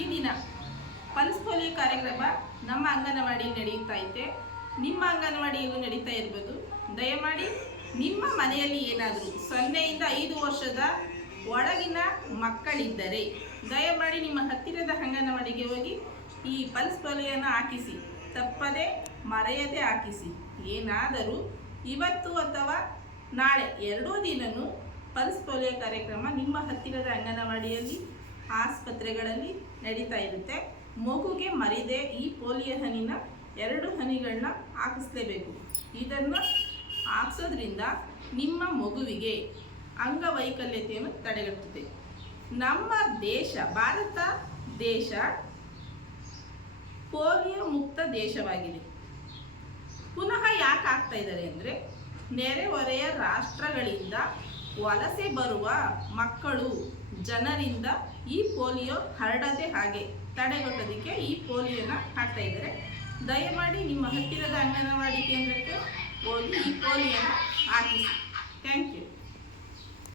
ಈ ದಿನ pulse polio ಕಾರ್ಯಕ್ರಮ ನಮ್ಮ ಅಂಗನವಾಡಿಯಲ್ಲಿ ನಡೆಯುತ್ತಾ ಇದೆ. ನಿಮ್ಮ ಅಂಗನವಾಡಿಯಲ್ಲೂ ನಡೀತಾ ಇರ್ಬೋದು. ದಯಮಾಡಿ ನಿಮ್ಮ ಮನೆಯಲ್ಲಿ ಏನಾದರೂ 0 ಇಂದ 5 ವರ್ಷದ ಒಳಗಿನ ಮಕ್ಕಳಿದ್ದರೆ ದಯಮಾಡಿ ನಿಮ್ಮ ಹತ್ತಿರದ ಅಂಗನವಾಡಿಗೆ ಹೋಗಿ ಈ ಪಲ್ಸ್ ಪೋಲಿಯೋನ ಹಾಕಿಸಿ. ತಪ್ಪದೆ ಮರೆಯದೆ ಹಾಕಿಸಿ. ಏನಾದರೂ ಇವತ್ತು ಅಥವಾ ನಾಳೆ 2 ದಿನವೂ ಪಲ್ಸ್ ಪೋಲಿಯೋ ಕಾರ್ಯಕ್ರಮ ನಿಮ್ಮ ಹತ್ತಿರದ ಅಂಗನವಾಡಿಯಲ್ಲಿ ಆಸ್ಪತ್ರೆಗಳಲ್ಲಿ ನಡೀತಾ ಇರುತ್ತೆ. ಮಗುಗೆ ಮರಿದೆ ಈ ಪೋಲಿಯೋ ಹನಿನ 2 ಹನಿಗಳನ್ನ ಹಾಕಿಸ್ಲೇಬೇಕು. ಇದನ್ನು ಹಾಕ್ಸೋದ್ರಿಂದ ನಿಮ್ಮ ಮಗುವಿಗೆ ಅಂಗವೈಕಲ್ಯತೆಯನ್ನು ತಡೆಗಟ್ಟುತ್ತೆ. ನಮ್ಮ ದೇಶ ಭಾರತ ದೇಶ ಪೋಲಿಯೋ ಮುಕ್ತ ದೇಶವಾಗಿದೆ. ಪುನಃ ಯಾಕೆ ಆಗ್ತಾ ಇದ್ದಾರೆ ಅಂದರೆ, ನೆರೆಹೊರೆಯ ರಾಷ್ಟ್ರಗಳಿಂದ ವಲಸೆ ಬರುವ ಮಕ್ಕಳು ಜನರಿಂದ ಈ ಪೋಲಿಯೋ ಹರಡದೆ ಹಾಗೆ ತಡೆಗಟ್ಟೋದಕ್ಕೆ ಈ ಪೋಲಿಯೋನ ಹಾಕ್ತಾ ಇದ್ದಾರೆ. ದಯಮಾಡಿ ನಿಮ್ಮ ಹತ್ತಿರದ ಅಂಗನವಾಡಿ ಕೇಂದ್ರಕ್ಕೆ ಹೋಗಿ ಈ ಪೋಲಿಯೋನ ಹಾಕಿಸಿ. Thank you.